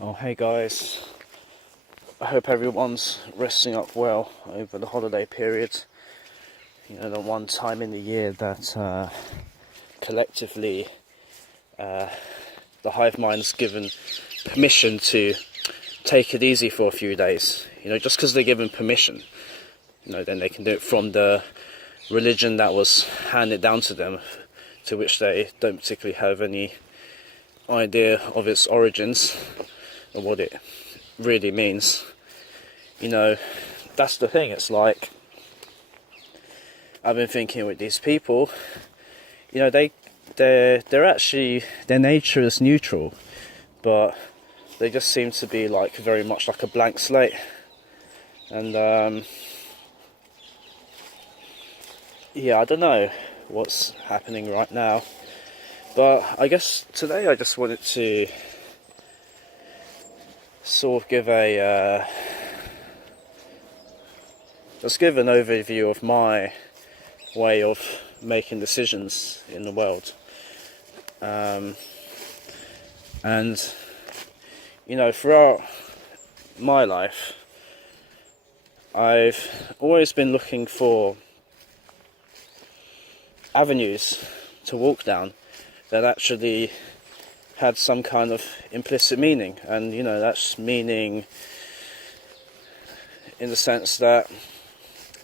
Oh, hey guys. I hope everyone's resting up well over the holiday period. You know, the one time in the year that collectively the hive mind's given permission to take it easy for a few days. You know, just because they're given permission, then they can do it from the religion that was handed down to them, to which they don't particularly have any idea of its origins and what it really means. That's the thing. It's like, I've been thinking with these people, they're actually, their nature is neutral, but they just seem to be like very much like a blank slate. And I don't know what's happening right now, but I guess today I just wanted to sort of give an overview of my way of making decisions in the world. And throughout my life, I've always been looking for avenues to walk down that actually had some kind of implicit meaning. And that's meaning in the sense that,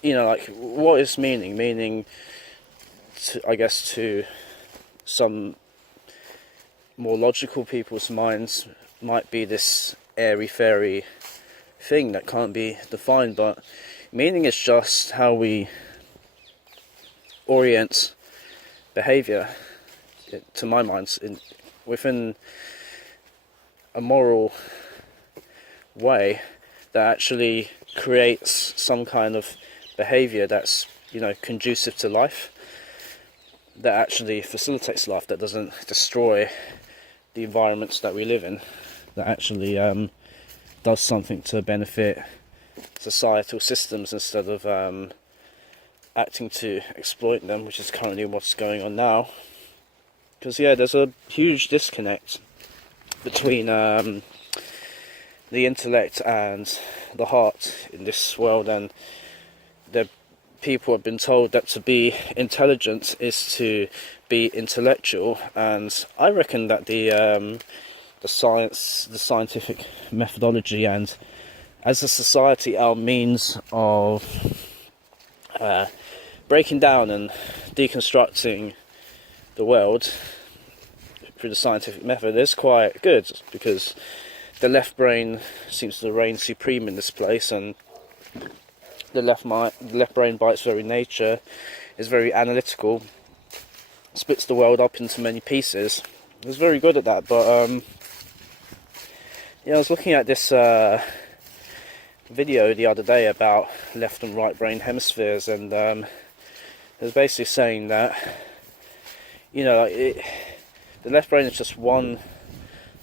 like, what is meaning? Meaning, to some more logical people's minds, might be this airy-fairy thing that can't be defined, but meaning is just how we orient behaviour, to my mind, within a moral way that actually creates some kind of behaviour that's conducive to life, that actually facilitates life, that doesn't destroy the environments that we live in, that actually does something to benefit societal systems instead of acting to exploit them, which is currently what's going on now. Because there's a huge disconnect between the intellect and the heart in this world, and the people have been told that to be intelligent is to be intellectual, and I reckon that the scientific methodology, and as a society our means of breaking down and deconstructing the world through the scientific method is quite good, because the left brain seems to reign supreme in this place, and the left brain, by its very nature, is very analytical, splits the world up into many pieces. It's very good at that. But I was looking at this video the other day about left and right brain hemispheres, and it was basically saying that the left brain is just one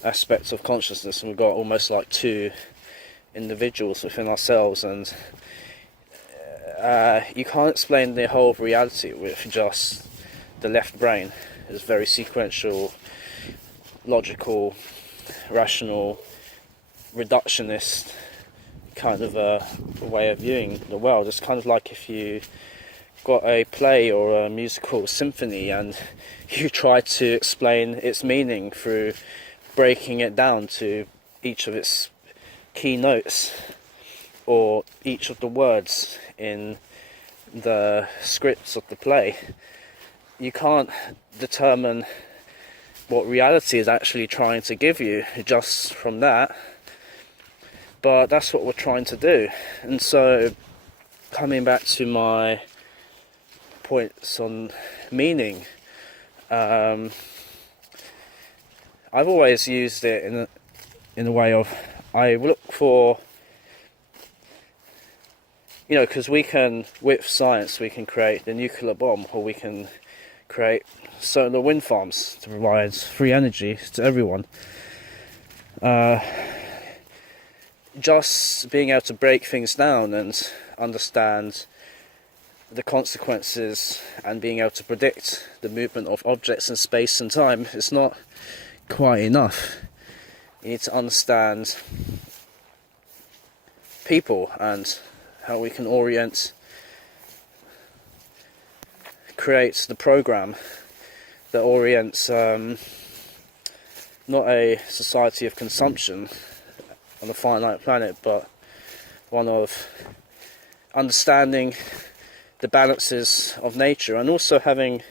aspect of consciousness, and we've got almost like two individuals within ourselves, and you can't explain the whole of reality with just the left brain. It's very sequential, logical, rational, reductionist kind of a way of viewing the world. It's kind of like if you got a play or a musical symphony and you try to explain its meaning through breaking it down to each of its key notes or each of the words in the scripts of the play. You can't determine what reality is actually trying to give you just from that, but that's what we're trying to do. And so, coming back to my points on meaning, I've always used it in a way of, I look for, because we can, with science, we can create the nuclear bomb, or we can create solar wind farms to provide free energy to everyone. Just being able to break things down and understand the consequences and being able to predict the movement of objects in space and time is not quite enough. You need to understand people and how we can create the program that orients not a society of consumption on a finite planet, but one of understanding the balances of nature, and also having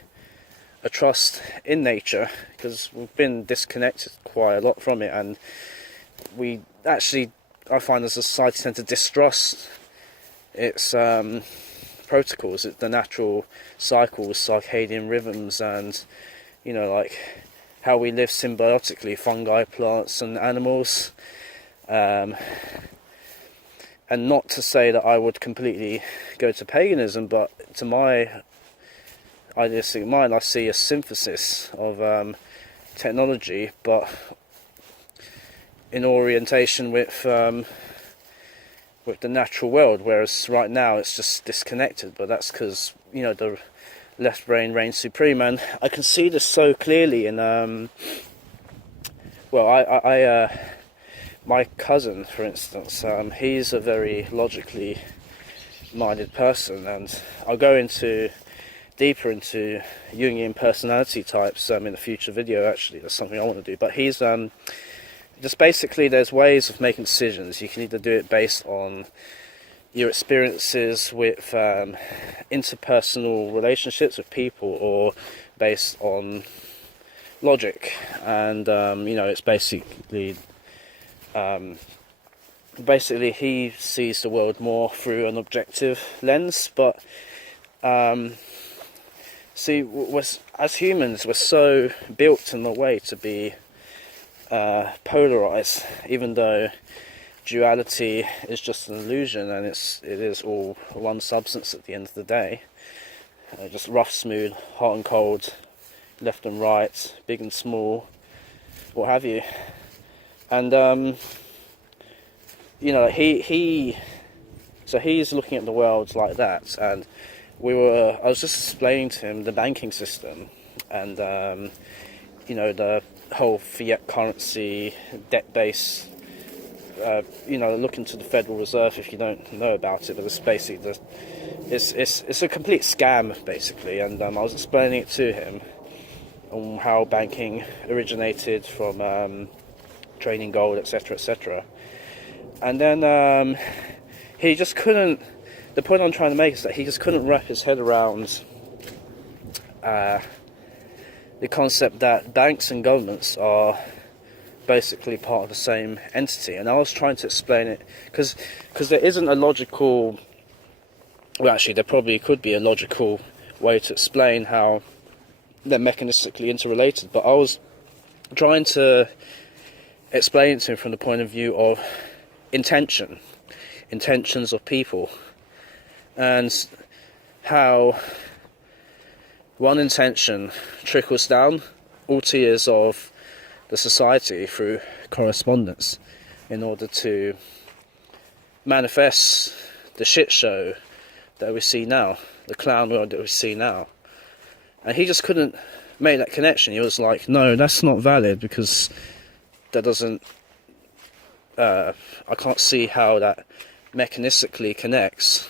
a trust in nature, because we've been disconnected quite a lot from it, and we actually, I find, as a society, tend to distrust its protocols, the natural cycles, circadian rhythms, and like how we live symbiotically, fungi, plants and animals. And not to say that I would completely go to paganism, but to my idealistic mind, I see a synthesis of technology, but in orientation with the natural world, whereas right now it's just disconnected. But that's because the left brain reigns supreme, and I can see this so clearly in my cousin, for instance. He's a very logically minded person, and I'll go deeper into Jungian personality types in a future video. Actually, that's something I want to do. But he's just basically, there's ways of making decisions. You can either do it based on your experiences with interpersonal relationships with people, or based on logic. And it's basically he sees the world more through an objective lens. But see, as humans, we're so built in the way to be polarized, even though duality is just an illusion, and it is all one substance at the end of the day. Just rough, smooth, hot and cold, left and right, big and small, what have you. And he's looking at the world like that, and I was just explaining to him the banking system, and the whole fiat currency, debt base. Look into the Federal Reserve if you don't know about it, but it's basically it's a complete scam, basically. And I was explaining it to him on how banking originated from trading gold, etc., etc. And then he just couldn't. The point I'm trying to make is that he just couldn't wrap his head around the concept that banks and governments are basically part of the same entity. And I was trying to explain it because there isn't a logical, well, actually there probably could be a logical way to explain how they're mechanistically interrelated, but I was trying to explain it to him from the point of view of intentions of people, and how one intention trickles down all tiers of the society through correspondence in order to manifest the shit show that we see now, the clown world that we see now. And he just couldn't make that connection. He was like, no, that's not valid, because that doesn't I can't see how that mechanistically connects.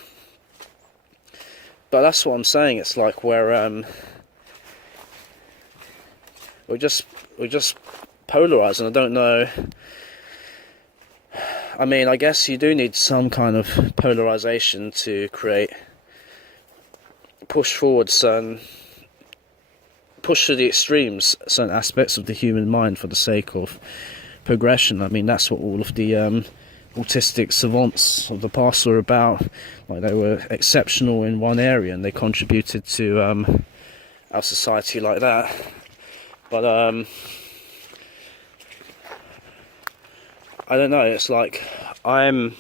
But that's what I'm saying. It's like we're just polarized, and I don't know. I mean, I guess you do need some kind of polarization to push to the extremes certain aspects of the human mind for the sake of progression. I mean, that's what all of the autistic savants of the past were about. Like, they were exceptional in one area and they contributed to our society like that. But I don't know, it's like oh,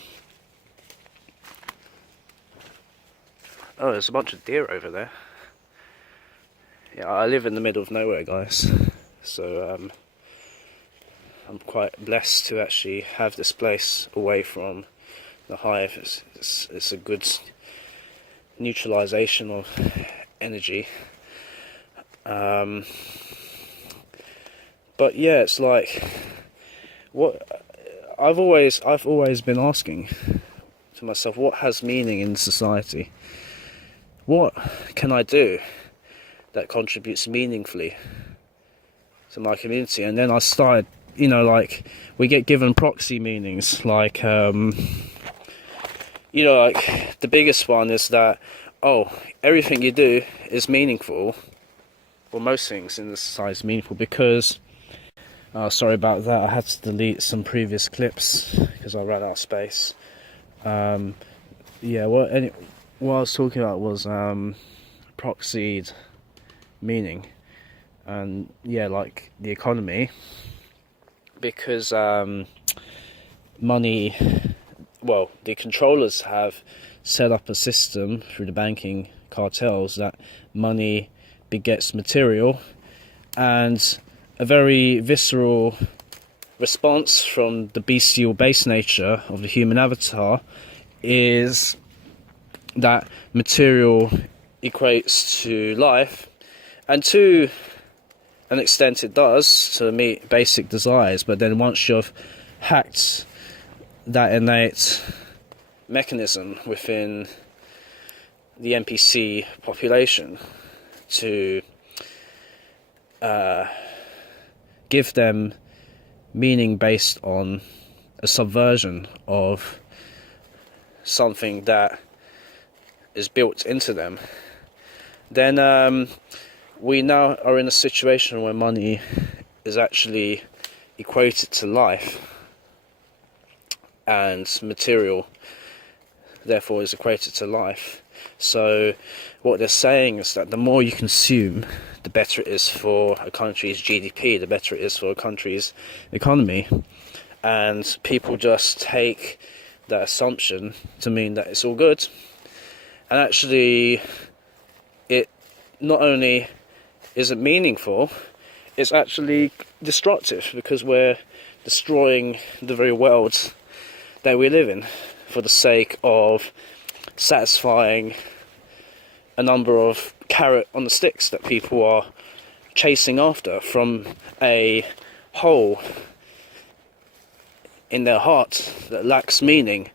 there's a bunch of deer over there. Yeah, I live in the middle of nowhere, guys, so I'm quite blessed to actually have this place away from the hive. It's a good neutralization of energy. But yeah, it's like what I've always been asking to myself, what has meaning in society? What can I do that contributes meaningfully to my community? And then I started, like, we get given proxy meanings, like, like, the biggest one is that, everything you do is meaningful, or most things in the society is meaningful, because, sorry about that, I had to delete some previous clips, because I ran out of space. What I was talking about was, proxied meaning, and, like, the economy, because, money, the controllers have set up a system through the banking cartels that money begets material, and a very visceral response from the bestial base nature of the human avatar is that material equates to life, and to an extent it does, to meet basic desires. But then once you've hacked that innate mechanism within the NPC population to give them meaning based on a subversion of something that is built into them, then we now are in a situation where money is actually equated to life, and material therefore is equated to life. So what they're saying is that the more you consume, the better it is for a country's GDP, the better it is for a country's economy. And people just take that assumption to mean that it's all good. And actually, it not only isn't meaningful, it's actually destructive, because we're destroying the very world that we live in for the sake of satisfying a number of carrot on the sticks that people are chasing after from a hole in their heart that lacks meaning,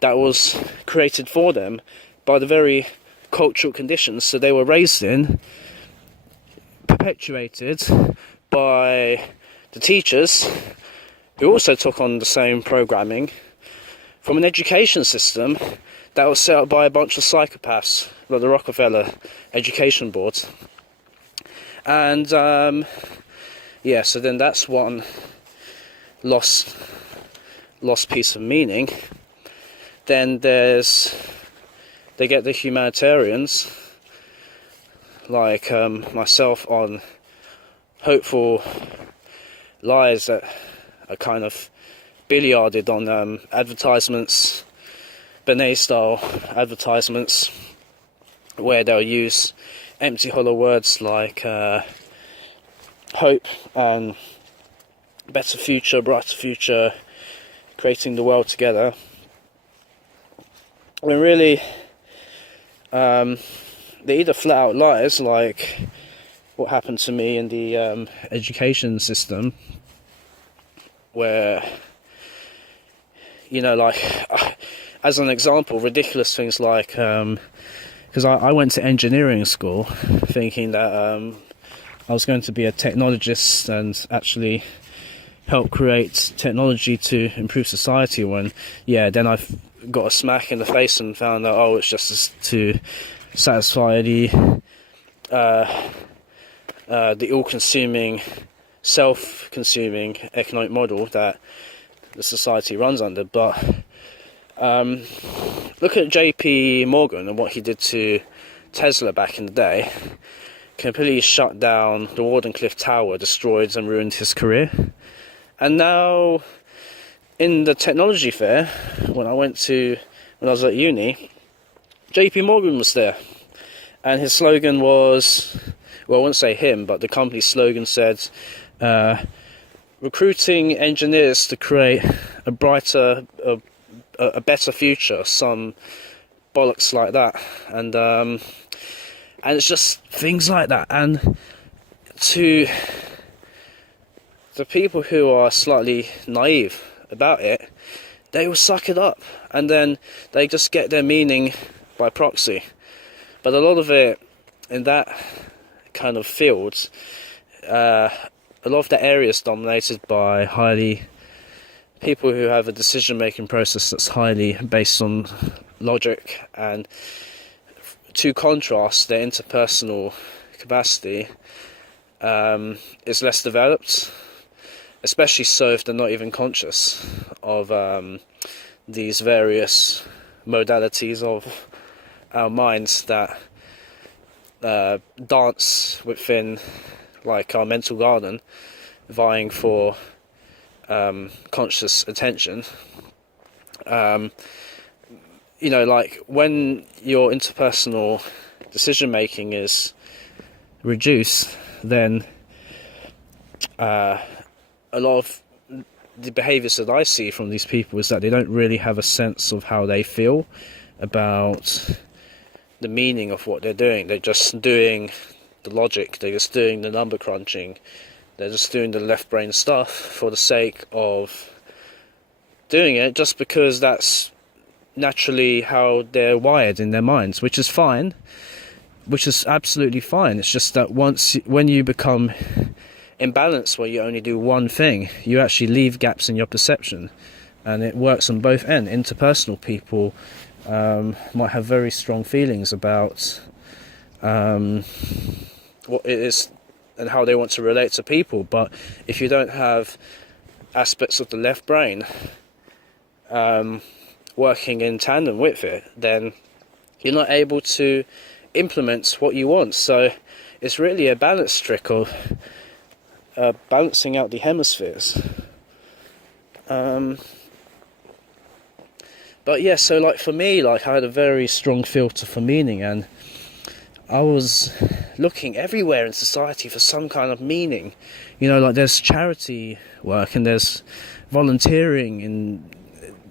that was created for them by the very cultural conditions that they were raised in, perpetuated by the teachers, who also took on the same programming from an education system that was set up by a bunch of psychopaths, like the Rockefeller Education Board. And so then that's one lost piece of meaning. Then they get the humanitarians, like myself, on hopeful lies that are kind of billiarded on advertisements, Benet-style advertisements, where they'll use empty, hollow words like hope and better future, brighter future, creating the world together. When really they either flat out lies, like what happened to me in the education system, where, as an example, ridiculous things like, because I went to engineering school thinking that I was going to be a technologist and actually help create technology to improve society, when then I got a smack in the face and found out, it's just to satisfy the all-consuming, self-consuming economic model that the society runs under. But look at JP Morgan and what he did to Tesla back in the day. Completely shut down the Wardenclyffe Tower, destroyed and ruined his career. And now in the technology fair, when I was at uni, JP Morgan was there, and his slogan was, well, I wouldn't say him, but the company's slogan said, recruiting engineers to create a brighter, a better future, some bollocks like that. And it's just things like that. And to the people who are slightly naive about it, they will suck it up, and then they just get their meaning by proxy. But a lot of it in that kind of fields, a lot of the area is dominated by people who have a decision-making process that's highly based on logic, and to contrast, their interpersonal capacity is less developed, especially so if they're not even conscious of these various modalities of our minds that dance within, like, our mental garden, vying for conscious attention. Like, when your interpersonal decision making is reduced, then a lot of the behaviours that I see from these people is that they don't really have a sense of how they feel about the meaning of what they're doing. They're just doing the logic, they're just doing the number crunching, they're just doing the left brain stuff for the sake of doing it, just because that's naturally how they're wired in their minds, which is fine, which is absolutely fine. It's just that when you become imbalanced, where you only do one thing, you actually leave gaps in your perception, and it works on both ends. Interpersonal people might have very strong feelings about what it is and how they want to relate to people, but if you don't have aspects of the left brain working in tandem with it, then you're not able to implement what you want. So it's really a balance trick of balancing out the hemispheres. But yeah, so like for me, like I had a very strong filter for meaning, and I was looking everywhere in society for some kind of meaning. Like there's charity work and there's volunteering in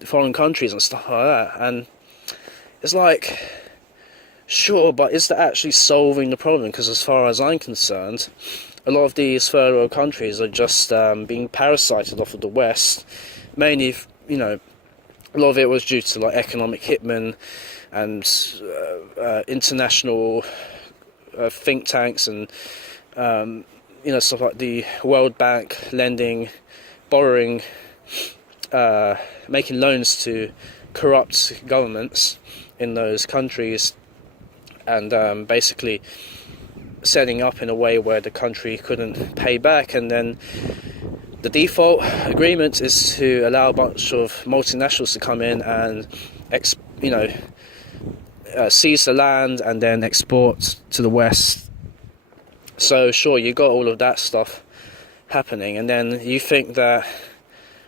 foreign countries and stuff like that, and it's like, sure, but is that actually solving the problem? Because as far as I'm concerned, a lot of these third world countries are just being parasited off of the West. Mainly, a lot of it was due to like economic hitmen and international think tanks and stuff like the World Bank lending, borrowing, making loans to corrupt governments in those countries, and basically setting up in a way where the country couldn't pay back. And then the default agreement is to allow a bunch of multinationals to come in and seize the land and then export to the West. So sure, you got all of that stuff happening, and then you think that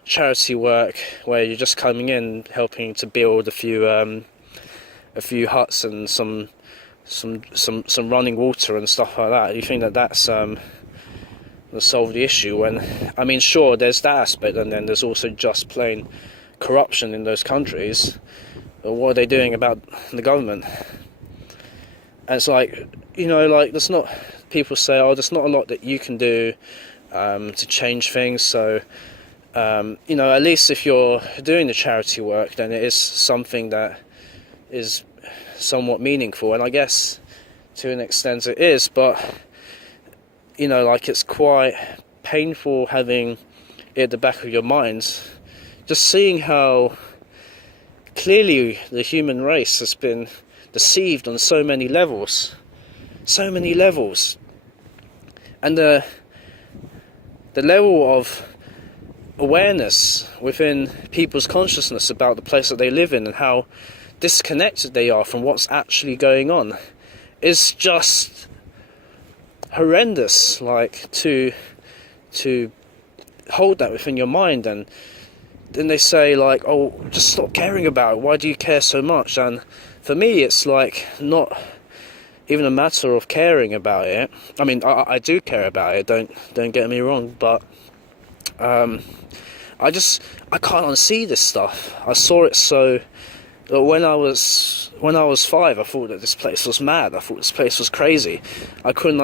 charity work, where you're just coming in helping to build a few huts and some running water and stuff like that, you think that that's will solve the issue. When, I mean, sure, there's that aspect, and then there's also just plain corruption in those countries. But what are they doing about the government? And it's like, there's not, people say, there's not a lot that you can do to change things. So at least if you're doing the charity work, then it is something that is somewhat meaningful, and I guess to an extent it is, but it's quite painful having it at the back of your mind, just seeing how clearly the human race has been deceived on so many levels, and the level of awareness within people's consciousness about the place that they live in and how disconnected they are from what's actually going on is just horrendous. Like, to hold that within your mind, and then they say like, just stop caring about it, why do you care so much? And for me, it's like not even a matter of caring about it. I mean, I do care about it, don't get me wrong, but I can't unsee this stuff. I saw it so When I was 5, I thought that this place was mad. I thought this place was crazy. I couldn't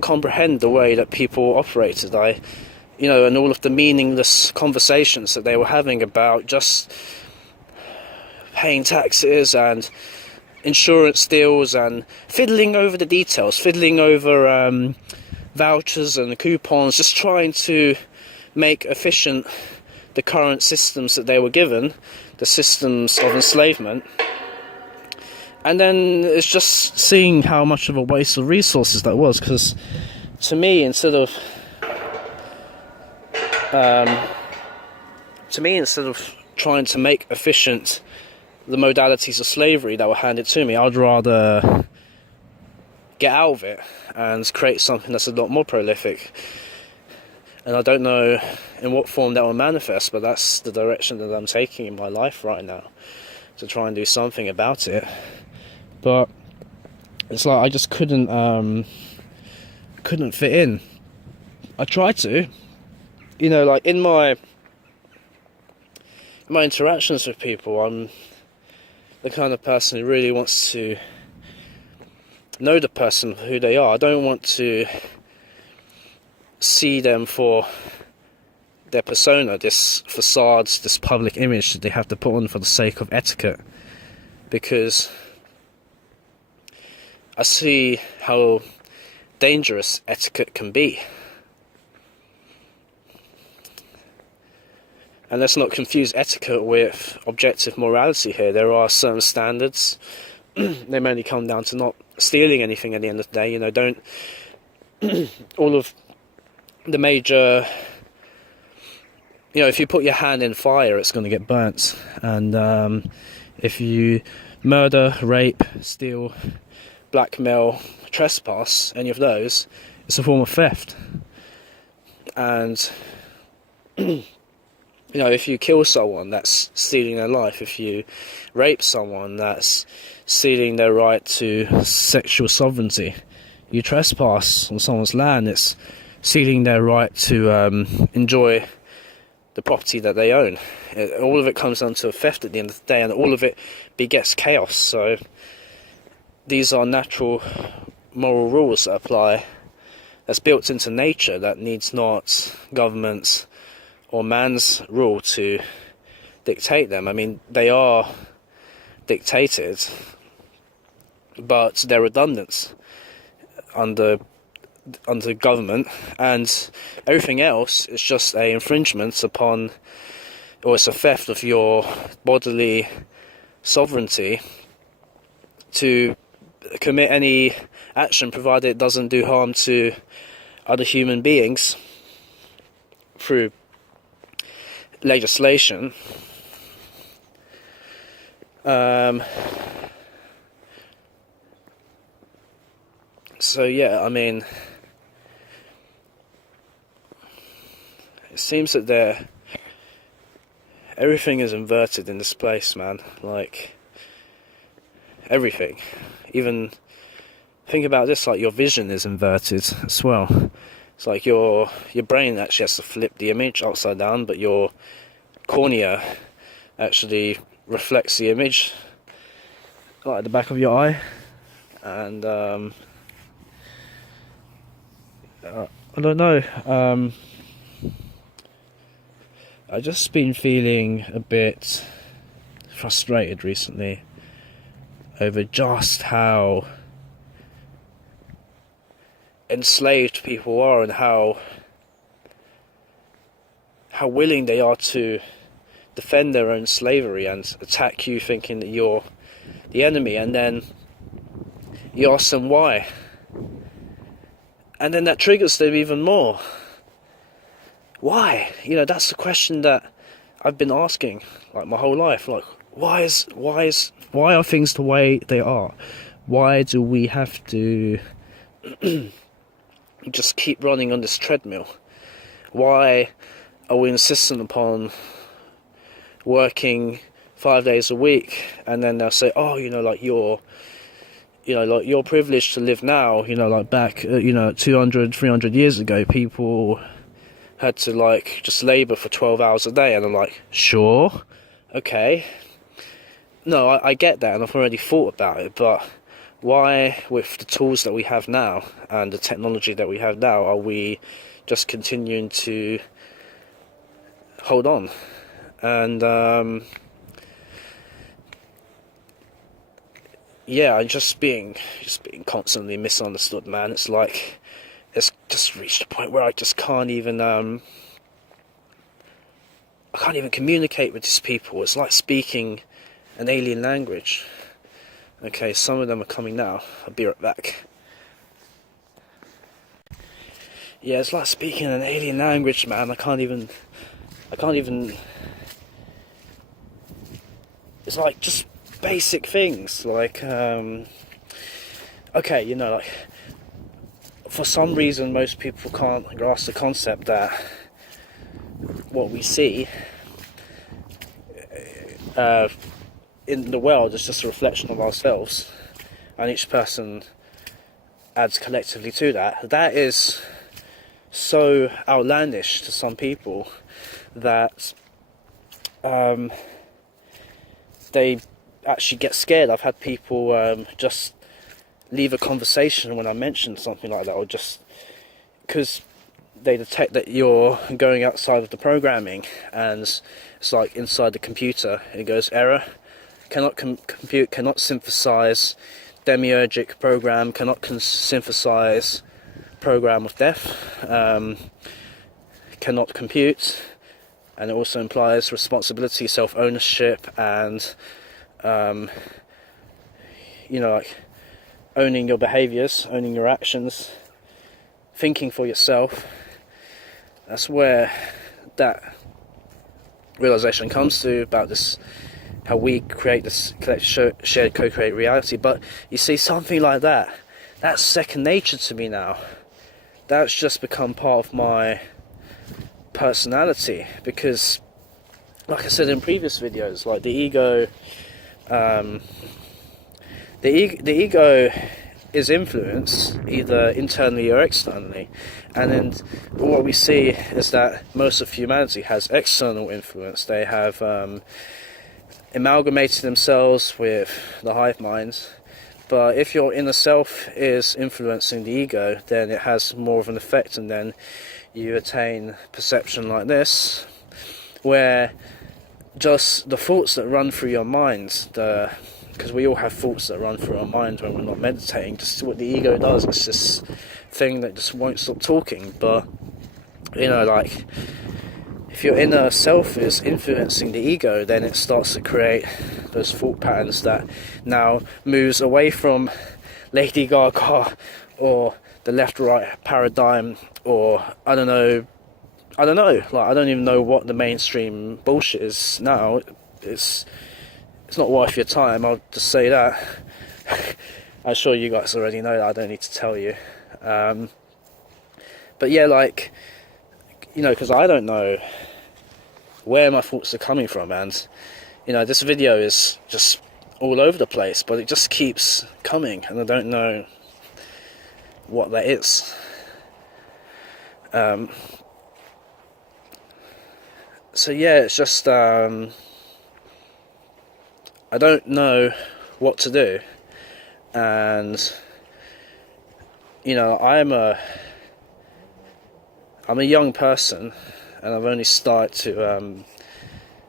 comprehend the way that people operated. And all of the meaningless conversations that they were having about just paying taxes and insurance deals and fiddling over the details, fiddling over vouchers and coupons, just trying to make efficient the current systems that they were given, the systems of enslavement. And then it's just seeing how much of a waste of resources that was, because to me, instead of trying to make efficient the modalities of slavery that were handed to me, I'd rather get out of it and create something that's a lot more prolific. And I don't know in what form that will manifest, but that's the direction that I'm taking in my life right now, to try and do something about it. But it's like I just couldn't fit in. I tried to, like in my interactions with people, I'm the kind of person who really wants to know the person for who they are. I don't want to see them for their persona, this facades, this public image that they have to put on for the sake of etiquette, because I see how dangerous etiquette can be. And let's not confuse etiquette with objective morality here. There are certain standards. They mainly come down to not stealing anything at the end of the day. Don't all of the major, if you put your hand in fire, it's going to get burnt. And if you murder, rape, steal, blackmail, trespass, any of those, it's a form of theft. And if you kill someone, that's stealing their life. If you rape someone, that's stealing their right to sexual sovereignty. You trespass on someone's land, it's stealing their right to enjoy the property that they own. All of it comes down to a theft at the end of the day, and all of it begets chaos. So these are natural moral rules that apply, that's built into nature, that needs not governments or man's rule to dictate them. I mean, they are dictated, but they're redundant under government, and everything else is just a infringement upon, or it's a theft of your bodily sovereignty to commit any action, provided it doesn't do harm to other human beings through legislation. So yeah, I mean, it seems that everything is inverted in this place, man. Like, everything. Even think about this, like your vision is inverted as well. It's like your brain actually has to flip the image upside down, but your cornea actually reflects the image, like at the back of your eye. And I don't know. I've just been feeling a bit frustrated recently over just how enslaved people are, and how willing they are to defend their own slavery and attack you thinking that you're the enemy, and then you ask them why, and then that triggers them even more. Why? That's the question that I've been asking like my whole life. Like, why are things the way they are? Why do we have to just keep running on this treadmill? Why are we insistent upon working 5 days a week, and then they'll say, oh, you're privileged to live now, like back 200, 300 years ago, people had to just labour for 12 hours a day. And I'm like, sure, okay, no, I get that, and I've already thought about it, but why, with the tools that we have now and the technology that we have now, are we just continuing to hold on? And yeah, I'm just being constantly misunderstood, man. It's like it's just reached a point where I just can't even communicate with these people. It's like speaking an alien language. Okay, some of them are coming now. I'll be right back. Yeah, it's like speaking an alien language, man. I can't even. It's like just basic things, like okay, you know, like for some reason most people can't grasp the concept that what we see in the world is just a reflection of ourselves, and each person adds collectively to that. That is so outlandish to some people that they actually get scared. I've had people just leave a conversation when I mention something like that, or just because they detect that you're going outside of the programming, and it's like inside the computer, and it goes error, cannot compute, cannot synthesize demiurgic program, cannot synthesize program of death, cannot compute. And it also implies responsibility, self-ownership, and you know, like owning your behaviors, owning your actions, thinking for yourself. That's where that realization comes to, about this, how we create this shared co-create reality. But you see, something like that, that's second nature to me now. That's just become part of my personality, because like I said in previous videos, like the ego is influenced either internally or externally, and then what we see is that most of humanity has external influence. They have amalgamated themselves with the hive minds, but if your inner self is influencing the ego, then it has more of an effect, and then you attain perception like this, where just the thoughts that run through your mind, because we all have thoughts that run through our mind when we're not meditating, just what the ego does, it's this thing that just won't stop talking. But, you know, like, if your inner self is influencing the ego, then it starts to create those thought patterns that now moves away from Lady Gaga, or the left-right paradigm, or I don't know, like, I don't even know what the mainstream bullshit is now. It's not worth your time, I'll just say that. I'm sure you guys already know that, I don't need to tell you. But yeah, like, you know, because I don't know where my thoughts are coming from, and, you know, this video is just all over the place, but it just keeps coming, and I don't know what that is. So yeah, it's just I don't know what to do, and, you know, I'm a young person, and I've only started to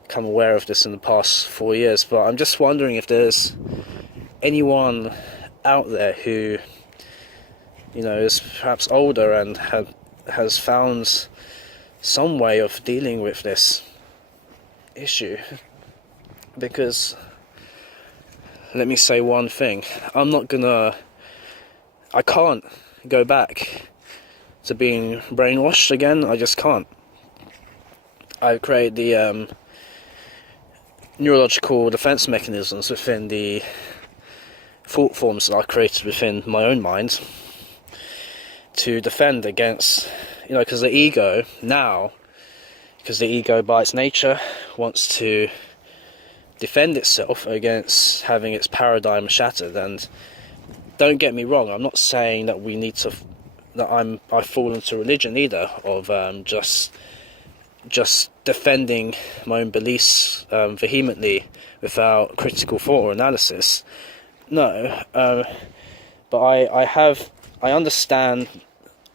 become aware of this in the past 4 years, but I'm just wondering if there's anyone out there who, you know, is perhaps older and has found some way of dealing with this issue. Because, let me say one thing, I can't go back to being brainwashed again. I just can't. I've created the neurological defense mechanisms within the thought forms that I created within my own mind to defend against, you know, because the ego by its nature wants to defend itself against having its paradigm shattered. And don't get me wrong, I'm not saying that I fall into religion either, of just, just defending my own beliefs vehemently without critical thought or analysis. No, but I understand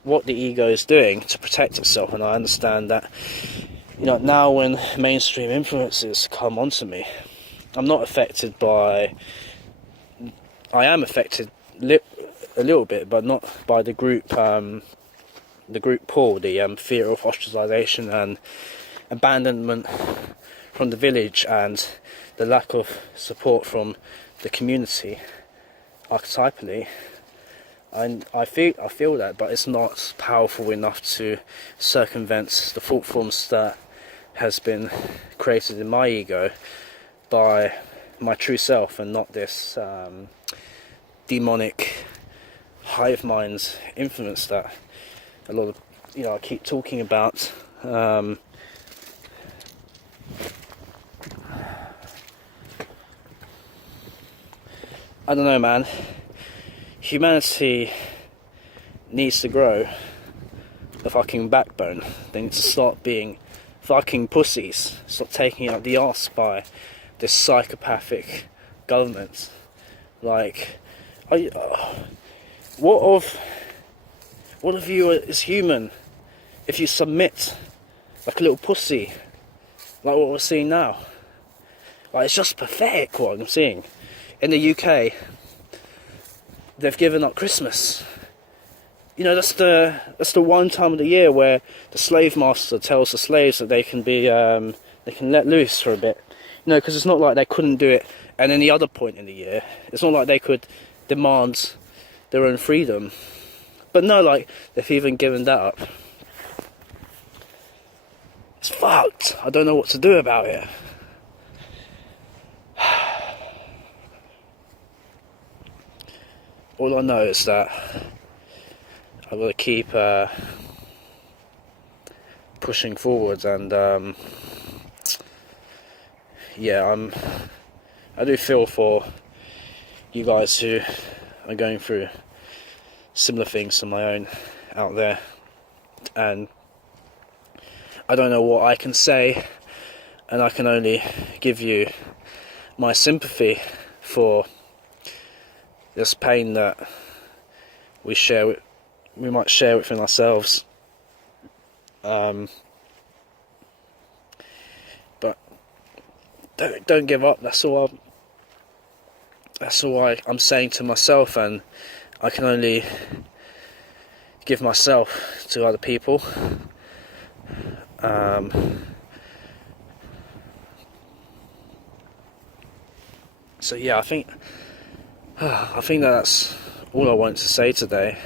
what the ego is doing to protect itself, and I understand that, now when mainstream influences come onto me, I'm not affected by. I am affected a little bit, but not by the group. The group pull, the fear of ostracization and abandonment from the village, and the lack of support from the community, archetypally. And I feel that, but it's not powerful enough to circumvent the thought forms that has been created in my ego by my true self, and not this demonic hive mind influence that a lot of, I keep talking about. I don't know, man. Humanity needs to grow a fucking backbone. They need to start being fucking pussies. Stop taking out the arse by this psychopathic government. Like, what of you is human if you submit like a little pussy, like what we're seeing now? Like, it's just pathetic what I'm seeing. In the UK, they've given up Christmas. That's the one time of the year where the slave master tells the slaves that they can let loose for a bit. Because it's not like they couldn't do it at any other point in the year. It's not like they could demand their own freedom. But no, like, they've even given that up. It's fucked. I don't know what to do about it. All I know is that I've got to keep pushing forwards, and I do feel for you guys who are going through similar things to my own out there, and I don't know what I can say, and I can only give you my sympathy for this pain that we might share within ourselves. But don't give up. That's all I'm saying to myself, and I can only give myself to other people. So yeah, I think that's all I wanted to say today.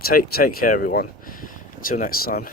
Take care, everyone. Until next time.